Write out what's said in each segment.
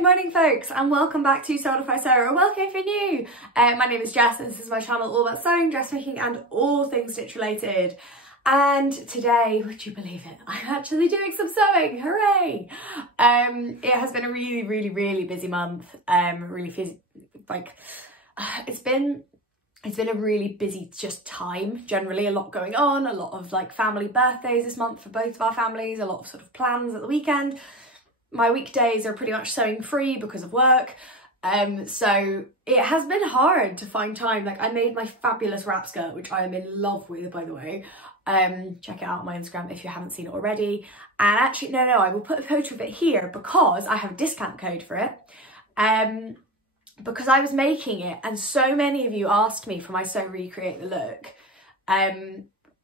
Good morning folks, and welcome back to Sewed by Sarah. Welcome if you're new. My name is Jess and this is my channel all about sewing, dressmaking and all things stitch related. And today, would you believe it, I'm actually doing some sewing, hooray! It has been a really busy month, it's been a really busy just time, generally a lot going on, a lot of like family birthdays this month for both of our families, a lot of sort of plans at the weekend. My weekdays are pretty much sewing free because of work, so it has been hard to find time. Like, I made my fabulous wrap skirt, which I am in love with, by the way. Check it out on my Instagram if you haven't seen it already. And actually, no, I will put a photo of it here because I have a discount code for it. Because I was making it and so many of you asked me for my Sew Recreate the Look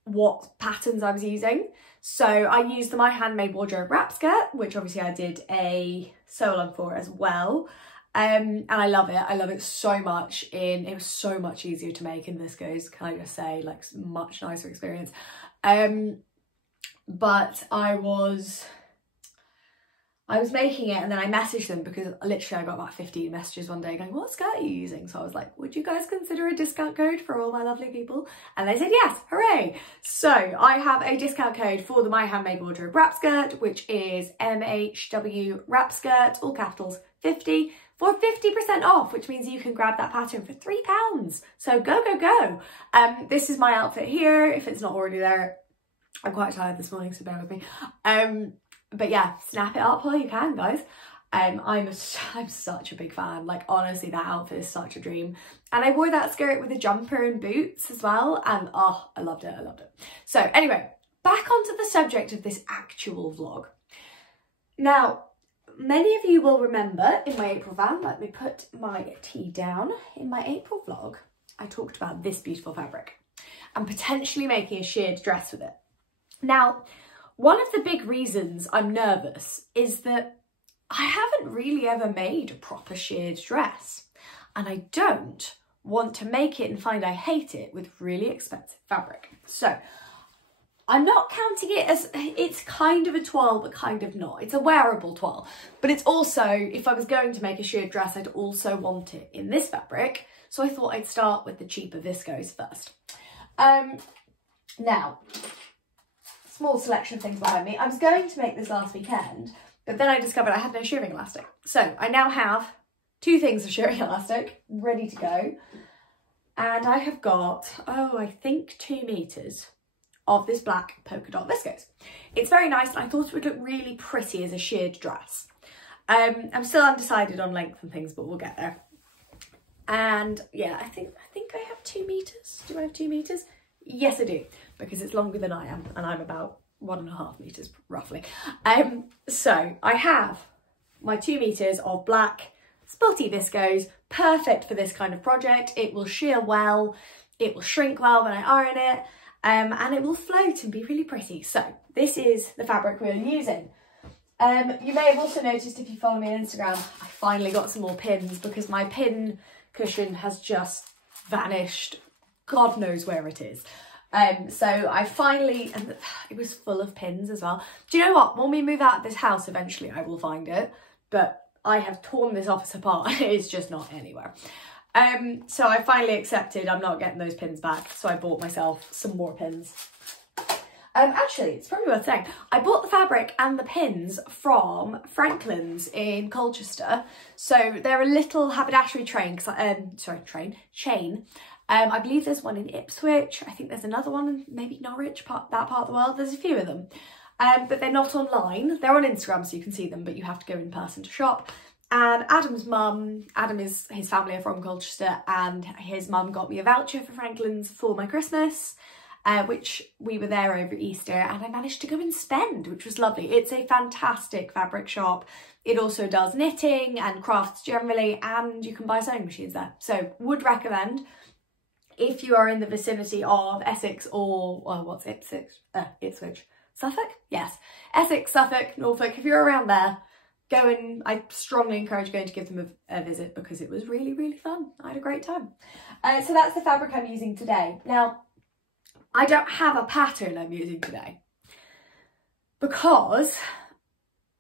what patterns I was using. So I used the My Handmade Wardrobe wrap skirt, which obviously I did a sew along for as well. And I love it. I love it so much. It was so much easier to make in viscose, can I just say, like, much nicer experience. But I was making it and then I messaged them because literally I got about 15 messages one day going, what skirt are you using? So I was like, would you guys consider a discount code for all my lovely people? And they said yes, hooray. So I have a discount code for the My Handmade Wardrobe wrap skirt, which is MHW wrap skirt, all capitals, 50 for 50% off, which means you can grab that pattern for £3. So go. This is my outfit here, if it's not already there. I'm quite tired this morning, so bear with me. But yeah, snap it up while you can, guys. I'm such a big fan. Like, honestly, that outfit is such a dream. And I wore that skirt with a jumper and boots as well. And oh, I loved it. So anyway, back onto the subject of this actual vlog. Now, many of you will remember in my April van, let me put my tea down. In my April vlog, I talked about this beautiful fabric and potentially making a sheared dress with it. Now, one of the big reasons I'm nervous is that I haven't really ever made a proper sheared dress, and I don't want to make it and find I hate it with really expensive fabric. So I'm not counting it as, it's kind of a toile but kind of not. It's a wearable toile, but it's also, if I was going to make a sheared dress, I'd also want it in this fabric. So I thought I'd start with the cheaper viscose first. Now, small selection of things behind me. I was going to make this last weekend, but then I discovered I had no shirring elastic. So I now have two things of shirring elastic ready to go. And I have got, I think 2 meters of this black polka dot viscose. It's very nice and I thought it would look really pretty as a sheared dress. I'm still undecided on length and things, but we'll get there. And yeah, I think I have 2 meters. Do I have 2 meters? Yes, I do, because it's longer than I am and I'm about 1.5 meters roughly. So I have my 2 meters of black spotty viscose, perfect for this kind of project. It will shear well, it will shrink well when I iron it, and it will float and be really pretty. So this is the fabric we're using. You may have also noticed, if you follow me on Instagram, I finally got some more pins because my pin cushion has just vanished. God knows where it is. So I finally, and it was full of pins as well. Do you know what? When we move out of this house, eventually I will find it, but I have torn this office apart. It's just not anywhere. So I finally accepted I'm not getting those pins back. So I bought myself some more pins. Actually, it's probably worth saying, I bought the fabric and the pins from Franklins in Colchester. So they're a little haberdashery chain. I believe there's one in Ipswich. I think there's another one in maybe Norwich, that part of the world. There's a few of them, but they're not online. They're on Instagram, so you can see them, but you have to go in person to shop. And Adam's mum, his family are from Colchester, and his mum got me a voucher for Franklin's for my Christmas, which we were there over Easter, and I managed to go and spend, which was lovely. It's a fantastic fabric shop. It also does knitting and crafts generally, and you can buy sewing machines there. So would recommend. If you are in the vicinity of Essex or, well, what's Ipswich? Ipswich. Suffolk? Yes. Essex, Suffolk, Norfolk. If you're around there, go and I strongly encourage going to give them a visit because it was really fun. I had a great time. So that's the fabric I'm using today. Now, I don't have a pattern I'm using today because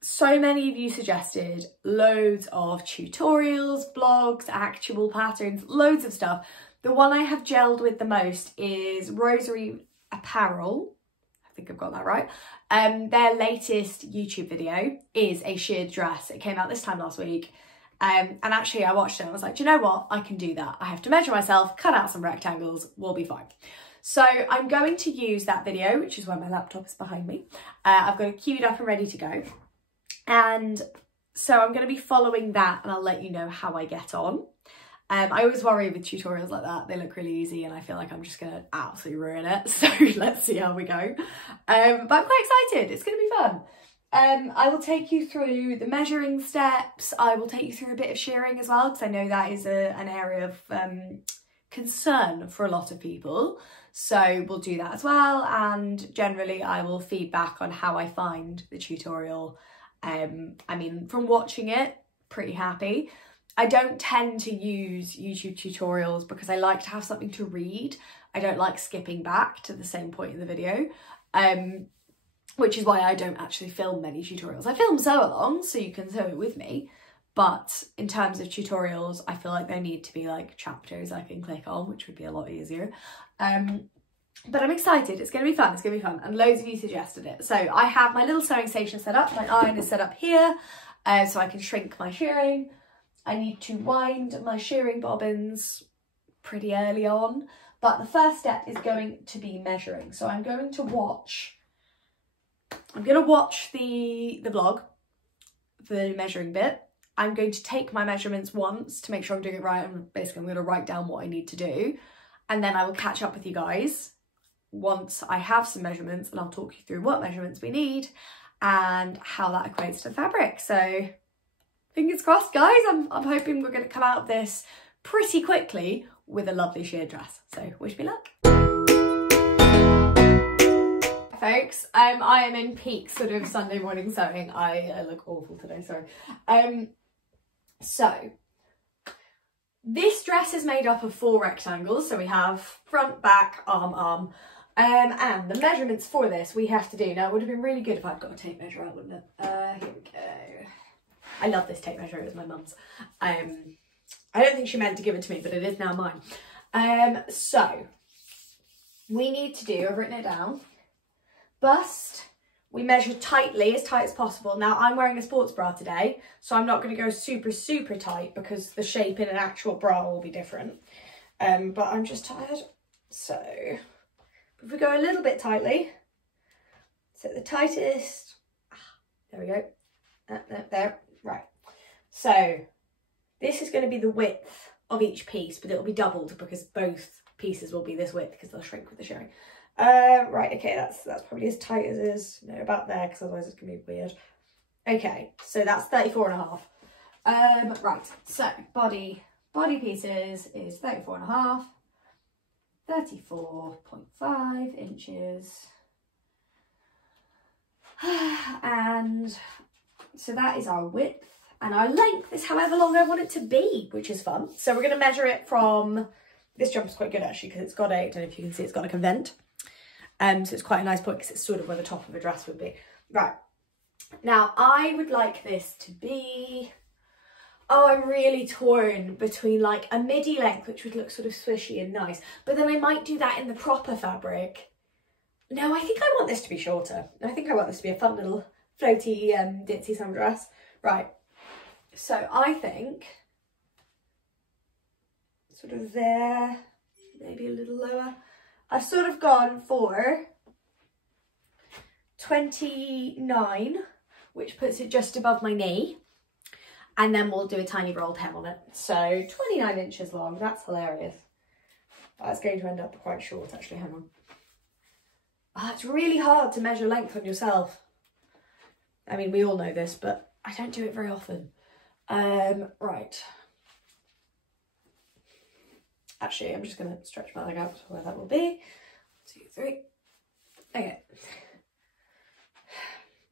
so many of you suggested loads of tutorials, blogs, actual patterns, loads of stuff. The one I have gelled with the most is Rosery Apparel. I think I've got that right. Their latest YouTube video is a sheared dress. It came out this time last week. And actually I watched it and I was like, do you know what? I can do that. I have to measure myself, cut out some rectangles, we'll be fine. So I'm going to use that video, which is why my laptop is behind me. I've got it queued up and ready to go. And so I'm going to be following that and I'll let you know how I get on. I always worry with tutorials like that. They look really easy and I feel like I'm just going to absolutely ruin it. So let's see how we go. But I'm quite excited. It's going to be fun. I will take you through the measuring steps. I will take you through a bit of shirring as well, because I know that is an area of concern for a lot of people. So we'll do that as well. And generally I will feedback on how I find the tutorial. I mean, from watching it, pretty happy. I don't tend to use YouTube tutorials because I like to have something to read. I don't like skipping back to the same point in the video, which is why I don't actually film many tutorials. I film sew along so you can sew it with me, but in terms of tutorials, I feel like there need to be like chapters I can click on, which would be a lot easier. But I'm excited. It's going to be fun. It's going to be fun. And loads of you suggested it. So I have my little sewing station set up. My iron is set up here so I can shrink my shirring. I need to wind my shirring bobbins pretty early on. But the first step is going to be measuring. So I'm going to watch the vlog for the measuring bit. I'm going to take my measurements once to make sure I'm doing it right. And basically I'm going to write down what I need to do. And then I will catch up with you guys once I have some measurements, and I'll talk you through what measurements we need and how that equates to the fabric. So fingers crossed, guys. I'm hoping we're going to come out of this pretty quickly with a lovely sheared dress. So wish me luck. Folks, I am in peak sort of Sunday morning sewing. I look awful today, sorry. So this dress is made up of 4 rectangles. So we have front, back, arm, and the measurements for this we have to do. Now it would have been really good if I'd got a tape measure out, wouldn't it? Here we go. I love this tape measure, it was my mum's. I don't think she meant to give it to me, but it is now mine. So we need to do, I've written it down, bust, we measure tightly, as tight as possible. Now I'm wearing a sports bra today, so I'm not going to go super, super tight because the shape in an actual bra will be different. But I'm just tired. So if we go a little bit tightly, so the tightest, there we go, there, right. So this is going to be the width of each piece, but it'll be doubled because both pieces will be this width because they'll shrink with the shirring. Right, okay, that's probably as tight as it is. No, about there, because otherwise it's going to be weird. Okay, so that's 34.5. Right, so body pieces is 34.5, 34.5 inches. And so that is our width. And our length is however long I want it to be, which is fun. So we're going to measure it from, this jumper's quite good actually, because it's got a, I don't know if you can see, it's got a convent. So it's quite a nice point because it's sort of where the top of a dress would be. Right, now I would like this to be, oh, I'm really torn between like a midi length, which would look sort of swishy and nice, but then I might do that in the proper fabric. No, I think I want this to be shorter. I think I want this to be a fun little floaty, ditzy summer dress. Right, so I think sort of there, maybe a little lower. I've sort of gone for 29, which puts it just above my knee. And then we'll do a tiny rolled hem on it. So 29 inches long, that's hilarious. That's going to end up quite short actually, hang on. Oh, it's really hard to measure length on yourself. I mean, we all know this, but I don't do it very often. Right. Actually, I'm just going to stretch my leg out to where that will be. 2, 3. Okay.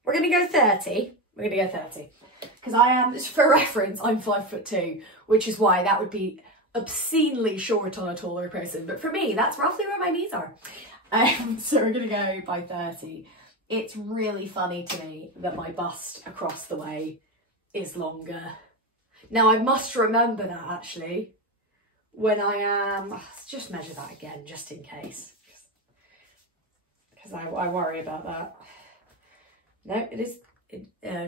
We're going to go 30. We're going to go 30. Because I am, for reference, I'm 5'2", which is why that would be obscenely short on a taller person. But for me, that's roughly where my knees are. So we're going to go by 30. it's really funny to me that my bust across the way is longer. Now I must remember that actually when I am, let's just measure that again just in case, because I worry about that. No, it is,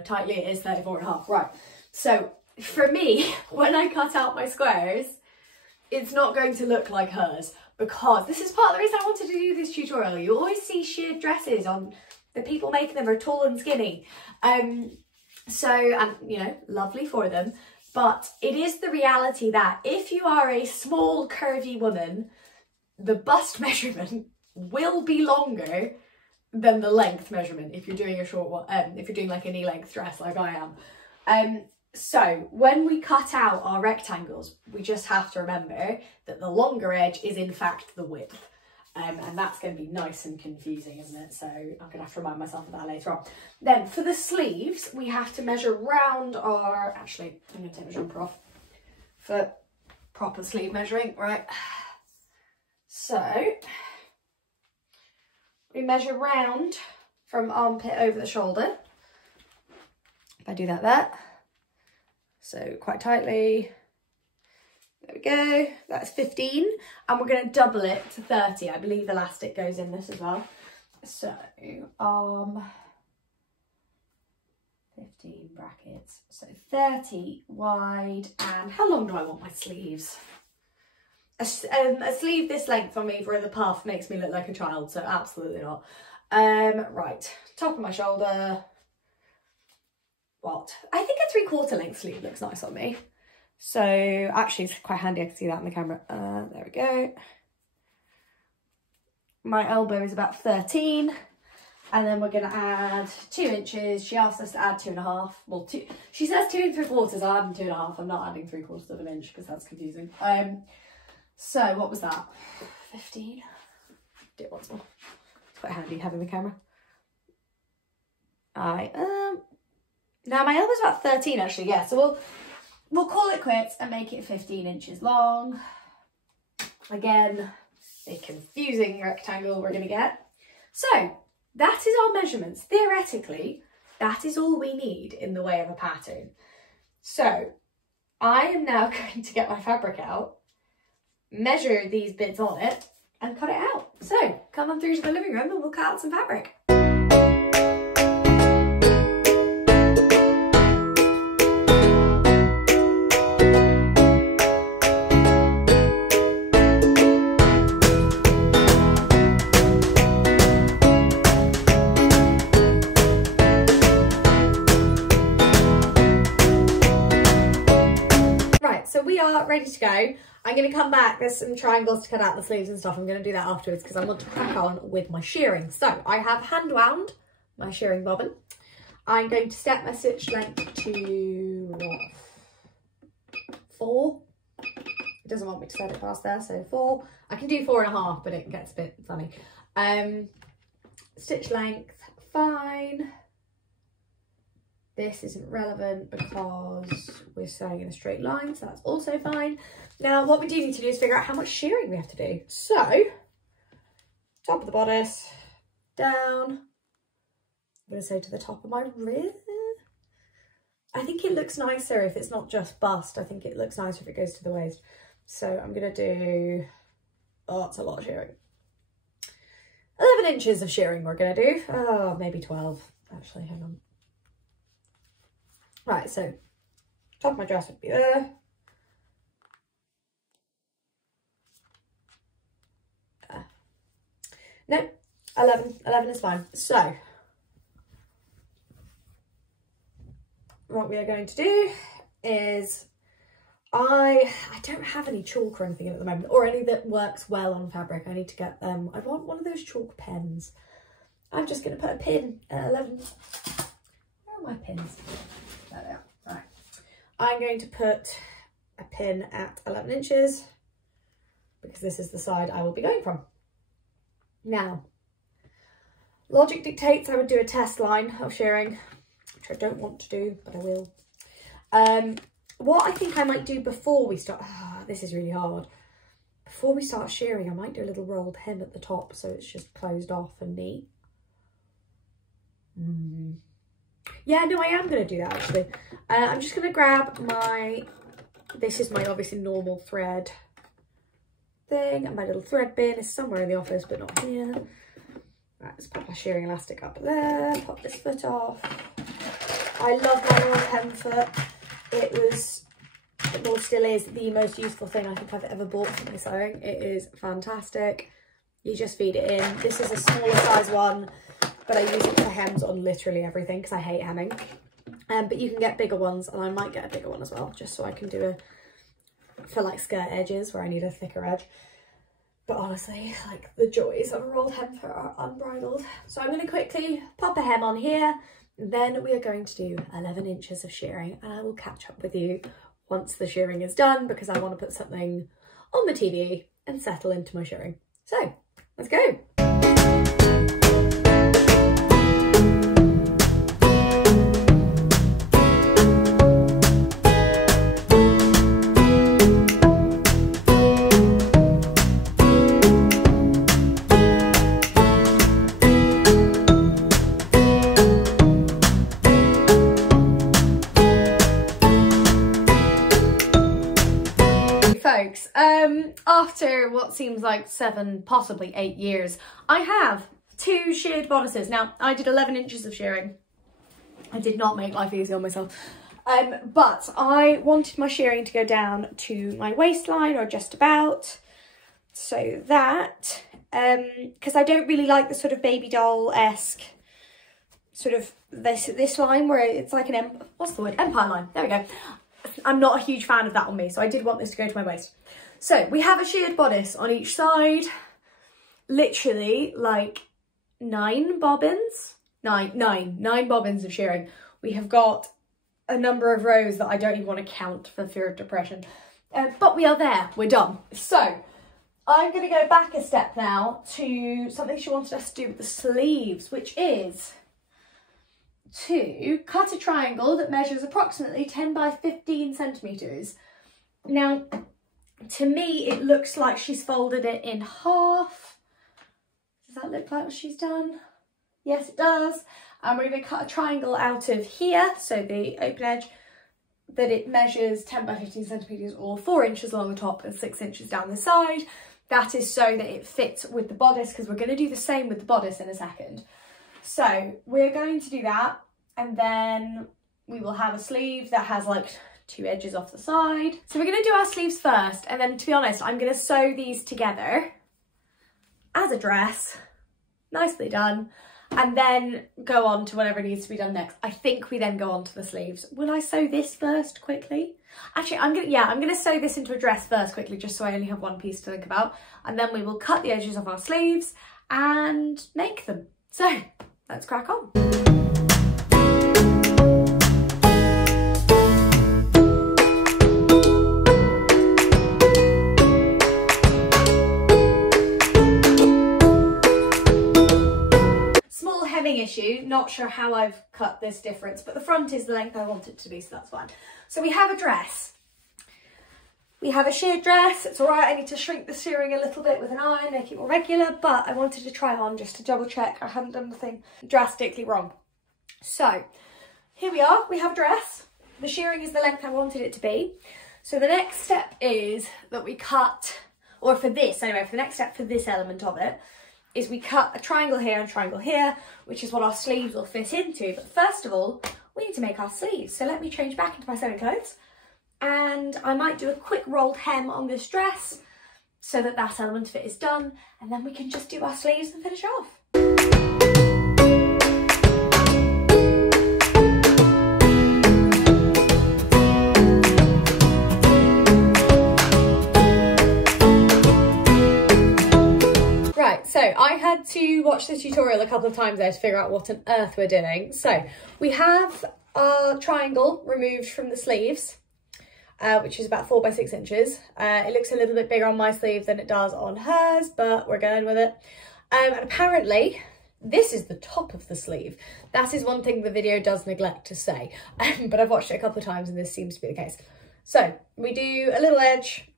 tightly it is 34.5, right. So for me, when I cut out my squares, it's not going to look like hers, because this is part of the reason I wanted to do this tutorial. You always see sheared dresses on, the people making them are tall and skinny. So, and you know, lovely for them. But it is the reality that if you are a small curvy woman, the bust measurement will be longer than the length measurement if you're doing a short one, if you're doing like a knee length dress like I am. So when we cut out our rectangles, we just have to remember that the longer edge is in fact the width. And that's going to be nice and confusing, isn't it? So I'm going to have to remind myself of that later on. Then for the sleeves, we have to measure round our, actually, I'm going to take my jumper off for proper sleeve measuring, right? So we measure round from armpit over the shoulder. If I do that there. So quite tightly. There we go, that's 15, and we're going to double it to 30. I believe elastic goes in this as well. So, 15 brackets, so 30 wide, and how long do I want my sleeves? A sleeve this length on me for the puff makes me look like a child, so absolutely not. Right, top of my shoulder. What? I think a 3/4 length sleeve looks nice on me. So actually it's quite handy, I can see that in the camera. There we go. My elbow is about 13, and then we're going to add 2 inches. She asked us to add 2.5. Well, 2. She says 2 3/4. I'm adding 2.5. I'm not adding 3/4 of an inch because that's confusing. So what was that? 15. Do it once more. It's quite handy having the camera. Now my elbow's about 13 actually. Yeah. So we'll call it quits and make it 15 inches long. Again, a confusing rectangle we're going to get. So that is our measurements. Theoretically, that is all we need in the way of a pattern. So I am now going to get my fabric out, measure these bits on it, and cut it out. So come on through to the living room and we'll cut out some fabric. Ready to go. I'm going to come back. There's some triangles to cut out the sleeves and stuff. I'm going to do that afterwards because I want to crack on with my shearing. So I have hand wound my shearing bobbin. I'm going to set my stitch length to 4. It doesn't want me to set it past there, so 4. I can do 4.5, but it gets a bit funny. Stitch length, fine. This isn't relevant because we're sewing in a straight line, so that's also fine. Now, what we do need to do is figure out how much shearing we have to do. So, top of the bodice, down. I'm going to sew to the top of my rib. I think it looks nicer if it's not just bust. I think it looks nicer if it goes to the waist. So I'm going to do, oh, it's a lot of shearing. 11 inches of shearing we're going to do. Oh, maybe 12. Actually, hang on. Right, so top of my dress would be there. No, 11 is fine. So what we are going to do is, I don't have any chalk or anything at the moment, or any that works well on fabric. I need to get them. I want one of those chalk pens. I'm just going to put a pin at 11. Where are my pins? There they are. Right. I'm going to put a pin at 11 inches because this is the side I will be going from. Now, logic dictates I would do a test line of shearing, which I don't want to do, but I will. What I think I might do before we start, this is really hard. Before we start shearing, I might do a little rolled hem at the top so it's just closed off and neat. Yeah, no, I am going to do that actually. I'm just going to grab this is my obviously normal thread thing, and my little thread bin is somewhere in the office but not here. Right, let's put my shearing elastic up there, pop this foot off. I love my little hem foot. It was, or still is, the most useful thing I think I've ever bought for my sewing. It is fantastic. You just feed it in. This is a smaller size one, but I use it for hems on literally everything because I hate hemming. But you can get bigger ones, and I might get a bigger one as well, just so I can do for like skirt edges where I need a thicker edge. But honestly, like, the joys of a rolled hem foot are unbridled. So I'm going to quickly pop a hem on here. Then we are going to do 11 inches of shearing, and I will catch up with you once the shearing is done because I want to put something on the TV and settle into my shearing. So let's go. Folks, after what seems like 7, possibly 8 years, I have 2 sheared bodices. Now, I did 11 inches of shearing. I did not make life easy on myself. But I wanted my shearing to go down to my waistline, or just about. So that, because I don't really like the sort of baby doll-esque sort of this line where it's like an, what's the word? Empire line. There we go. I'm not a huge fan of that on me, so I did want this to go to my waist. So we have a sheared bodice on each side, literally like 9 bobbins, nine bobbins of shearing. We have got a number of rows that I don't even want to count for fear of depression, but we are there, we're done. So I'm going to go back a step now to something she wanted us to do with the sleeves, which is to cut a triangle that measures approximately 10 by 15 centimetres. Now, to me, it looks like she's folded it in half. Does that look like what she's done? Yes, it does. And we're going to cut a triangle out of here, so the open edge, that it measures 10 by 15 centimetres, or 4 inches along the top and 6 inches down the side. That is so that it fits with the bodice, because we're going to do the same with the bodice in a second. So we're going to do that, and then we will have a sleeve that has like 2 edges off the side. So we're going to do our sleeves first, and then, to be honest, I'm going to sew these together as a dress, nicely done, and then go on to whatever needs to be done next. I think we then go on to the sleeves. Will I sew this first quickly? Actually, I'm gonna sew this into a dress first quickly, just so I only have one piece to think about, and then we will cut the edges of our sleeves and make them. So let's crack on. Issue, not sure how I've cut this difference, but the front is the length I want it to be, so that's fine. So we have a dress. We have a sheared dress. It's all right, I need to shrink the shearing a little bit with an iron, make it more regular, but I wanted to try on just to double check I hadn't done nothing drastically wrong. So here we are, we have a dress. The shearing is the length I wanted it to be. So the next step is that we cut, or for this anyway, for the next step for this element of it, is we cut a triangle here and a triangle here, which is what our sleeves will fit into. But first of all, we need to make our sleeves. So let me change back into my sewing clothes, and I might do a quick rolled hem on this dress so that that element of it is done, and then we can just do our sleeves and finish off. So I had to watch the tutorial a couple of times there to figure out what on earth we're doing. So we have our triangle removed from the sleeves, which is about 4 by 6 inches. It looks a little bit bigger on my sleeve than it does on hers, but we're going with it. And apparently this is the top of the sleeve. That is one thing the video does neglect to say, but I've watched it a couple of times and this seems to be the case. So we do a little edge,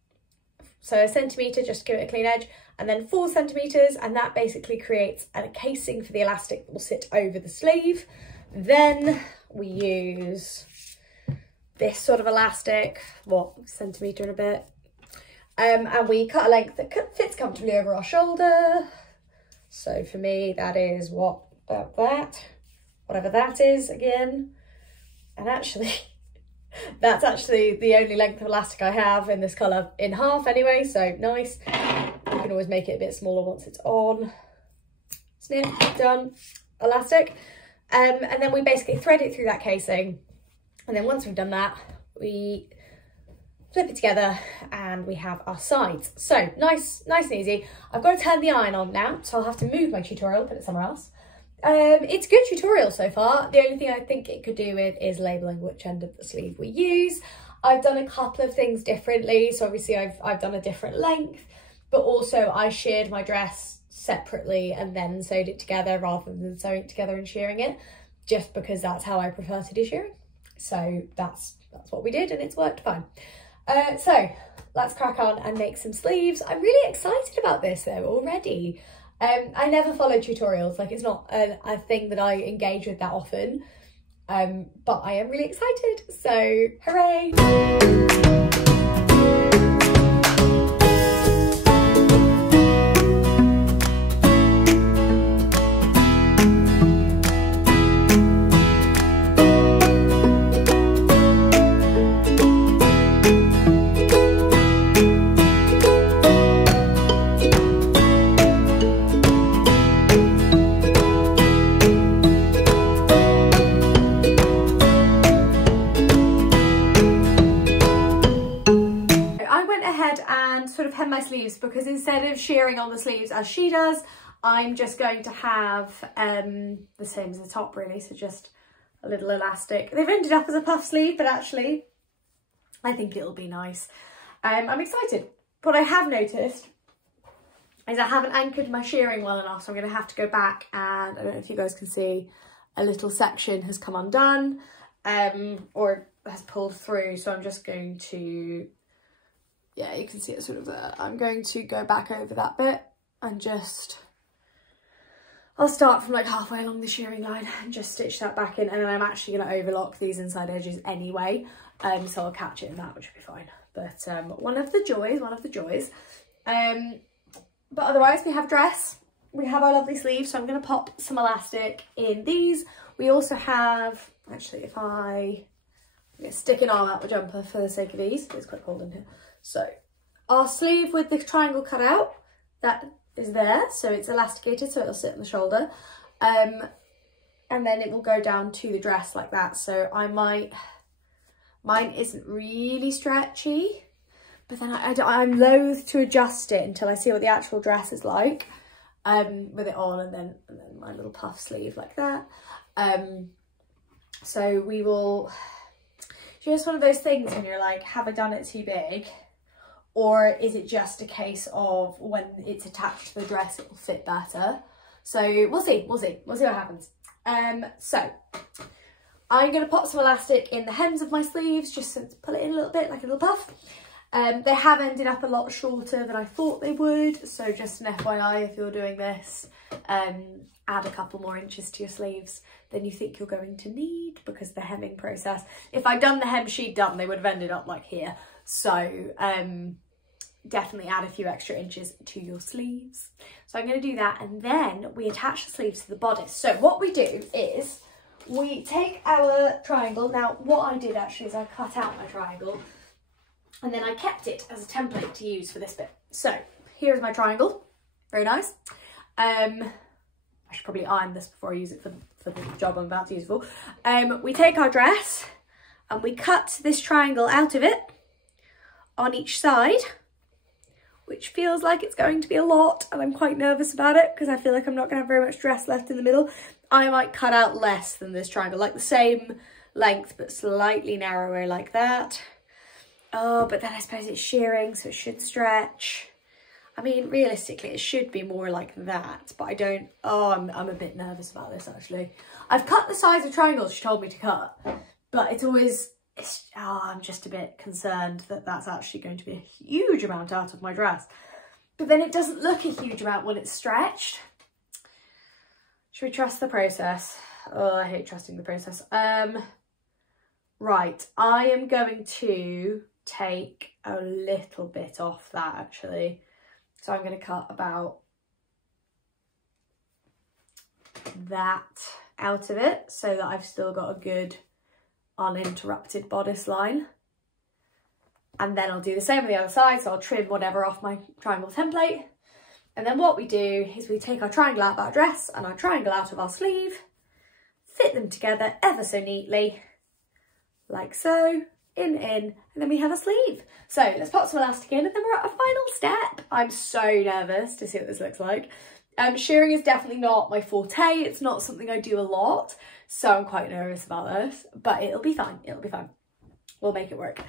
So 1 centimetre just to give it a clean edge, and then 4 centimetres, and that basically creates a casing for the elastic that will sit over the sleeve. Then we use this sort of elastic, what, centimetre and a bit, and we cut a length that fits comfortably over our shoulder. So for me, that is what, about that, whatever that is again. And actually, that's actually the only length of elastic I have in this colour, in half anyway, so nice. You can always make it a bit smaller once it's on. Snip, done, elastic. And then we basically thread it through that casing. And then once we've done that, we flip it together and we have our sides. So nice and easy. I've got to turn the iron on now, so I'll have to move my tutorial, put it somewhere else. It's a good tutorial so far. The only thing I think it could do with is labelling which end of the sleeve we use. I've done a couple of things differently. So obviously I've done a different length, but also I sheared my dress separately and then sewed it together rather than sewing it together and shearing it, just because that's how I prefer to do shearing. So that's what we did, and it's worked fine. So let's crack on and make some sleeves. I'm really excited about this though already. I never follow tutorials, like it's not a thing that I engage with that often, but I am really excited, so hooray! My sleeves, because instead of shearing on the sleeves as she does, I'm just going to have the same as the top really, so just a little elastic. They've ended up as a puff sleeve, but actually I think it'll be nice. I'm excited. What I have noticed is I haven't anchored my shearing well enough, so I'm going to have to go back, and I don't know if you guys can see, a little section has come undone or has pulled through, so I'm just going to, yeah, you can see it sort of there. I'm going to go back over that bit and just, I'll start from like halfway along the shearing line and just stitch that back in, and then I'm actually going to overlock these inside edges anyway, so I'll catch it in that, which will be fine. But one of the joys. But otherwise we have dress, we have our lovely sleeves, so I'm going to pop some elastic in these. We also have, actually if I'm going to stick an arm out the jumper for the sake of ease, it's quite cold in here. So our sleeve with the triangle cut out, that is there, so it's elasticated, so it'll sit on the shoulder, and then it will go down to the dress like that. So I might, mine isn't really stretchy, but then I'm loath to adjust it until I see what the actual dress is like with it on, and then my little puff sleeve like that. So we will, just one of those things when you're like, have I done it too big? Or is it just a case of when it's attached to the dress, it will fit better? So we'll see what happens. So I'm going to pop some elastic in the hems of my sleeves, just to pull it in a little bit, like a little puff. They have ended up a lot shorter than I thought they would. So just an FYI, if you're doing this, add a couple more inches to your sleeves than you think you're going to need, because the hemming process, if I'd done the hem she'd done, they would have ended up like here. So definitely add a few extra inches to your sleeves. So I'm going to do that, and then we attach the sleeves to the bodice. So what we do is we take our triangle. Now what I did actually is I cut out my triangle and then I kept it as a template to use for this bit. So here's my triangle, very nice. I should probably iron this before I use it for the job I'm about to use it for. We take our dress and we cut this triangle out of it on each side, which feels like it's going to be a lot, and I'm quite nervous about it because I feel like I'm not going to have very much dress left in the middle. I might cut out less than this triangle, like the same length but slightly narrower like that. Oh, but then I suppose it's shearing, so it should stretch. I mean, realistically, it should be more like that, but I don't, I'm a bit nervous about this actually. I've cut the size of triangles she told me to cut, but it's always, I'm just a bit concerned that that's actually going to be a huge amount out of my dress. But then it doesn't look a huge amount when it's stretched. Should we trust the process? Oh, I hate trusting the process. Right, I am going to take a little bit off that actually. So I'm going to cut about that out of it so that I've still got a good uninterrupted bodice line. And then I'll do the same on the other side, so I'll trim whatever off my triangle template. And then what we do is we take our triangle out of our dress and our triangle out of our sleeve, fit them together ever so neatly, like so, in, and then we have a sleeve. So let's pop some elastic in and then we're at our final step. I'm so nervous to see what this looks like. Shirring is definitely not my forte. It's not something I do a lot, so I'm quite nervous about this, but it'll be fine. It'll be fine. We'll make it work.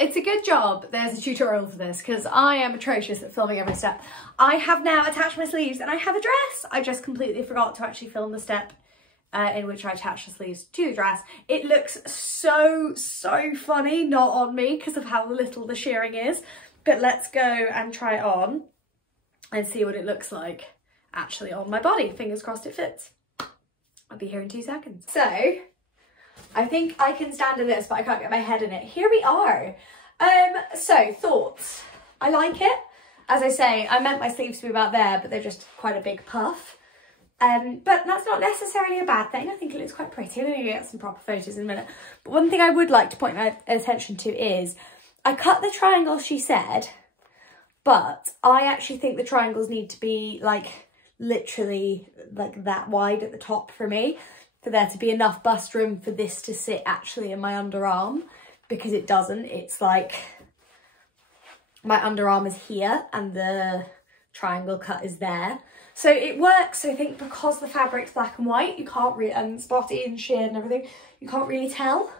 It's a good job there's a tutorial for this because I am atrocious at filming every step. I have now attached my sleeves and I have a dress. I just completely forgot to actually film the step in which I attach the sleeves to the dress. It looks so funny not on me because of how little the shirring is, but let's go and try it on and see what it looks like actually on my body. Fingers crossed it fits. I'll be here in 2 seconds. So I think I can stand in this, but I can't get my head in it. Here we are. So thoughts. I like it. As I say, I meant my sleeves to be about there, but they're just quite a big puff. But that's not necessarily a bad thing. I think it looks quite pretty. I'm going to get some proper photos in a minute. But one thing I would like to point my attention to is I cut the triangle she said, but I actually think the triangles need to be like literally like that wide at the top for me, for there to be enough bust room for this to sit actually in my underarm, because it doesn't. It's like my underarm is here and the triangle cut is there. So it works, I think, because the fabric's black and white, you can't really, and spotty and sheared and everything, you can't really tell.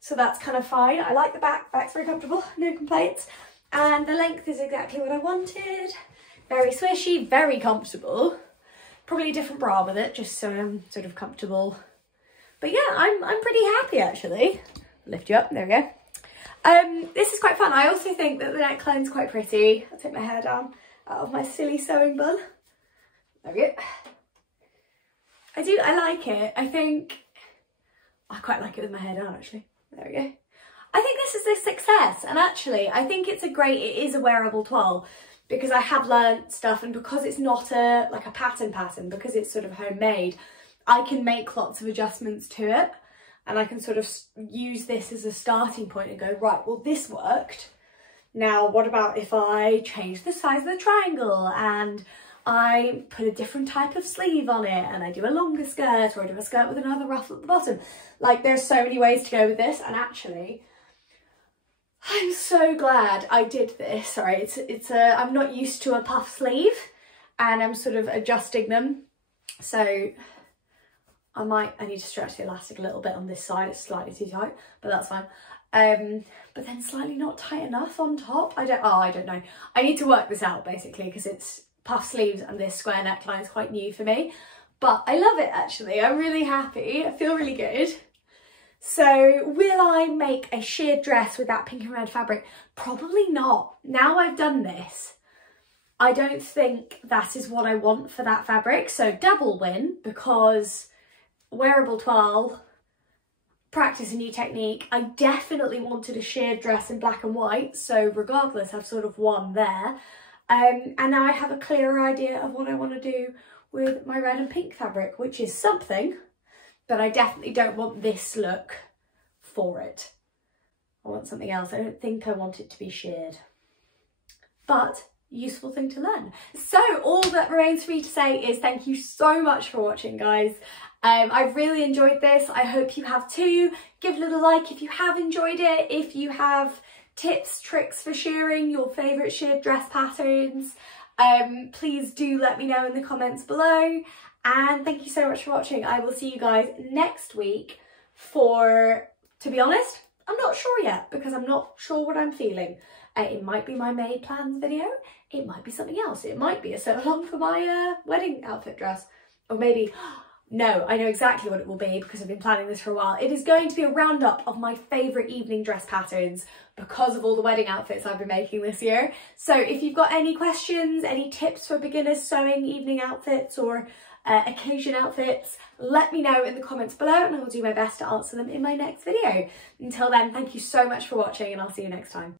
So that's kind of fine. I like the back's very comfortable, no complaints. And the length is exactly what I wanted. Very swishy, very comfortable. Probably a different bra with it, just so I'm sort of comfortable. But yeah, I'm pretty happy actually. Lift you up, there we go. This is quite fun. I also think that the neckline's quite pretty. I'll take my hair down out of my silly sewing bun. There we go. I like it. I think I quite like it with my hair down actually. There we go. I think this is a success, and actually I think it is a wearable toile, because I have learnt stuff, and because it's not like a pattern, because it's sort of homemade, I can make lots of adjustments to it, and I can sort of use this as a starting point and go, right, well this worked. Now what about if I change the size of the triangle and I put a different type of sleeve on it, and I do a longer skirt, or I do a skirt with another ruffle at the bottom. Like, there's so many ways to go with this, and actually I'm so glad I did this. Sorry, I'm not used to a puff sleeve, and I'm sort of adjusting them. So I need to stretch the elastic a little bit on this side. It's slightly too tight, but that's fine. But then slightly not tight enough on top. I don't know. I need to work this out basically, because it's puff sleeves and this square neckline is quite new for me. But I love it actually. I'm really happy. I feel really good. So will I make a sheared dress with that pink and red fabric? Probably not. Now I've done this, I don't think that is what I want for that fabric. So double win, because wearable toile, practice a new technique. I definitely wanted a sheared dress in black and white, so regardless I've sort of won there. And now I have a clearer idea of what I want to do with my red and pink fabric, which is something. But I definitely don't want this look for it. I want something else. I don't think I want it to be sheared. But useful thing to learn. So all that remains for me to say is thank you so much for watching, guys. I've really enjoyed this. I hope you have too. Give a little like if you have enjoyed it. If you have tips, tricks for shirring, your favourite shirred dress patterns, please do let me know in the comments below. And thank you so much for watching. I will see you guys next week for, to be honest, I'm not sure yet because I'm not sure what I'm feeling. It might be my May plans video. It might be something else. It might be a sew along for my wedding outfit dress. Or maybe, no, I know exactly what it will be because I've been planning this for a while. It is going to be a roundup of my favourite evening dress patterns because of all the wedding outfits I've been making this year. So if you've got any questions, any tips for beginners sewing evening outfits or occasion outfits, let me know in the comments below and I will do my best to answer them in my next video. Until then, thank you so much for watching and I'll see you next time.